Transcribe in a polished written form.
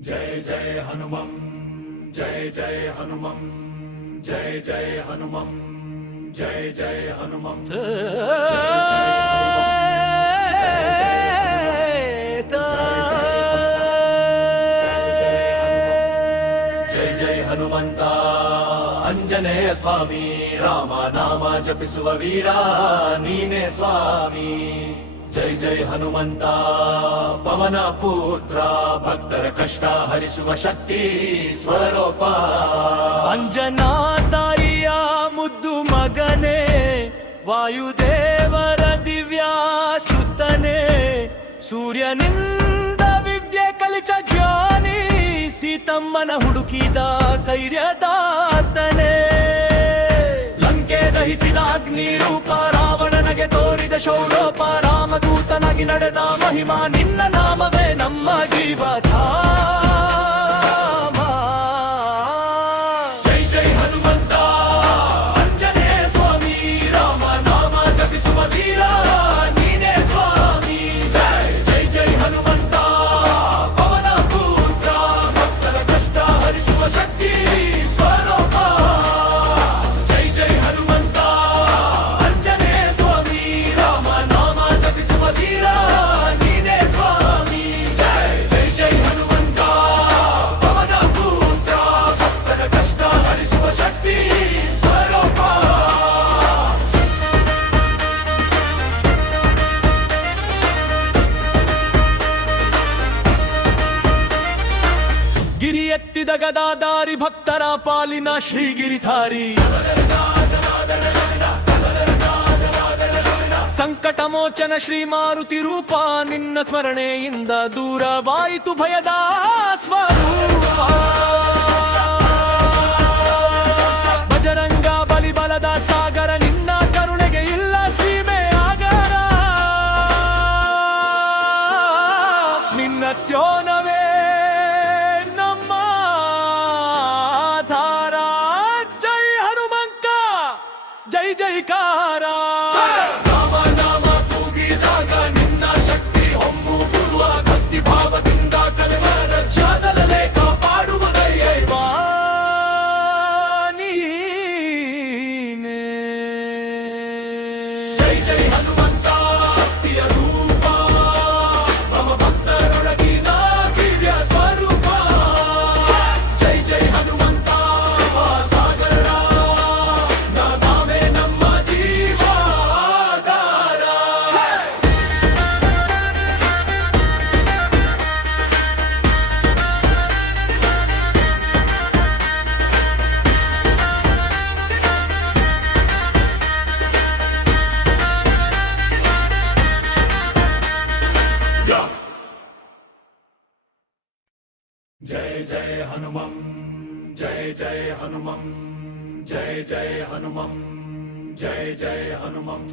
जय जय हनुमं जय जय हनुमं जय जय हनुमं जय जय हनुमं जय जय हनुमंता अंजनेय स्वामी राम नाम जपिसुव वीरा नीने स्वामी जय जय हनुमंत पवन पुत्र भक्तर कष्ट हरिसुव शक्ति स्वरूप अंजना ताಯಿಯ ಮುದ್ದು ಮಗನೇ ವಾಯುದೇವರ ದಿವ್ಯ ಸುತ್ತನೇ ಸೂರ್ಯನಿಂದ ವಿದ್ಯೆ ಕಲಿತ ಜ್ಞಾನಿ ಸೀತಮ್ಮನ ಹುಡುಕಿದ ಧೈರ್ಯದಾತನೇ ಲಂಕೆ ದಹಿಸಿದ ಅಗ್ನಿ ರೂಪ ರಾವಣನಿಗೆ ತೋರಿದ ಶೌರ್ಯೋಪ ರಾಮದೂತನಾಗಿ ನಡೆದ ಮಹಿಮಾ ನಿನ್ನ ನಾಮವೇ ನಮ್ಮ ಜೀವಧಾಮ जय जय हनुमंत अंजनेय स्वामी राम नाम जपिसुव वीर नीने स्वामी जय जय जय हनुमंत पवन पुत्र भक्तर कष्ट हरिसुव शक्ति स्वरूप जय जय हनुमंत अंजनेय स्वामी राम नाम जपिसुव वीर नीने स्वामी जय जय जय हनुमंत पवन पुत्र भक्तर कष्ट हरिसुव शक्ति स्वरूप ಗಿರಿ ಎತ್ತಿದ ಗದಾದಾರಿ ಭಕ್ತರ ಪಾಲಿನ ಶ್ರೀಗಿರಿಧಾರಿ ಸಂಕಟ ಮೋಚನ ಶ್ರೀ ಮಾರುತಿ ರೂಪ ನಿನ್ನ ಸ್ಮರಣೆಯಿಂದ ದೂರವಾಯಿತು ಭಯದ ಸ್ವರೂಪ ಬಜರಂಗ ಬಲಿಬಲದ ಸಾಗರ ನಿನ್ನ ಕರುಣೆಗೆ ಇಲ್ಲ ಸೀಮೆ ಆಗರ ನಿನ್ನ ತ್ಯೋನವೇ ನಮ್ಮ ಆಧಾರ ಜೈ ಹನುಮಂತ ಜೈ ಜೈಕಾರ ರಾಮ ನಾಮ ಕೂಗಿದಾಗ ನಿನ್ನ ಶಕ್ತಿ ಹೊಮ್ಮು ಬರುವ ಭಕ್ತಿ ಭಾವದಿಂದ ಕಲೆವರ ಜಾದಲಲೆ ಕಾಪಾಡುವುದಯ್ಯ ನೀನೇ. ಜೈ ಜೈ ಹನುಮಂತ ಶಕ್ತಿಯ ರೂಪ ಮಮ ಭಕ್ತರೊಳಗಿನ ದಿವ್ಯ ಸ್ವರೂಪ ಜೈ ಜೈ ಹನುಮಂತ ಸಾಗರ ನಾಮೇ ನಮ್ಮ ಜೀವಾಧಾರ जय जय हनुमं जय जय हनुमं जय जय हनुमं जय जय हनुमं